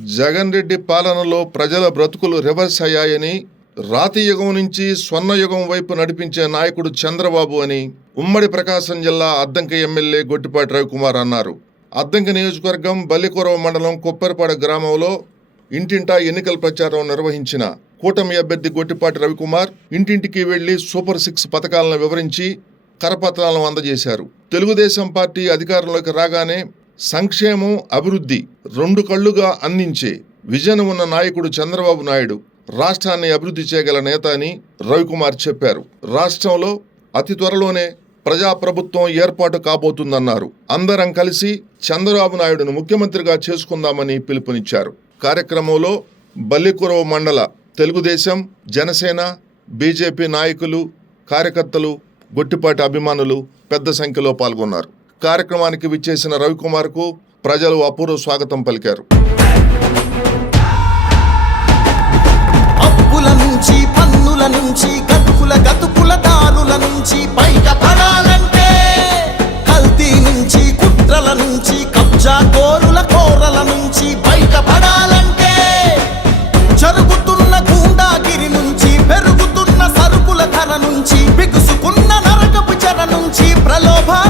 జగన్ రెడ్డి పాలనలో ప్రజల బ్రతుకులు రివర్స్ అయ్యాయని రాతి యుగం నుంచి స్వర్ణయుగం వైపు నడిపించే నాయకుడు చంద్రబాబు అని ఉమ్మడి ప్రకాశం జిల్లా అద్దంకి ఎమ్మెల్యే గొట్టిపాటి రవికుమార్ అన్నారు. అద్దంకి నియోజకవర్గం బల్లికొరవ మండలం కొప్పరిపాడ గ్రామంలో ఇంటింటా ఎన్నికల ప్రచారం నిర్వహించిన కూటమి అభ్యర్థి గొట్టిపాటి రవికుమార్ ఇంటింటికి వెళ్ళి సూపర్ సిక్స్ పథకాలను వివరించి కరపత్రాలను అందజేశారు. తెలుగుదేశం పార్టీ అధికారంలోకి రాగానే సంక్షేమం అభివృద్ధి రెండు కళ్ళుగా అందించే విజన్ ఉన్న నాయకుడు చంద్రబాబు నాయుడు రాష్ట్రాన్ని అభివృద్ధి చేయగల నేత అని రవికుమార్ చెప్పారు. రాష్ట్రంలో అతి త్వరలోనే ప్రజాప్రభుత్వం ఏర్పాటు కాబోతుందన్నారు. అందరం కలిసి చంద్రబాబు నాయుడును ముఖ్యమంత్రిగా చేసుకుందామని పిలుపునిచ్చారు. కార్యక్రమంలో బల్లికురవ మండల తెలుగుదేశం జనసేన బీజేపీ నాయకులు కార్యకర్తలు గొట్టిపాటి అభిమానులు పెద్ద సంఖ్యలో పాల్గొన్నారు. కార్యక్రమానికి విచ్చేసిన రవికుమార్కు ప్రజలు అపూర్వ స్వాగతం పలికారు. అప్పుల నుంచి పన్నుల నుంచి గతుకుల గతుకుల దారుల నుంచి బయటపడాలంటే కల్తీ నుంచి కుట్రల నుంచి కబ్జా కోరుల కోరల నుంచి బయటపడాలంటే జరుగుతున్న గూండాగిరి నుంచి పెరుగుతున్న సరుకుల ధర నుంచి బిగుసుకున్న నరకపు చెర నుంచి ప్రలోభాల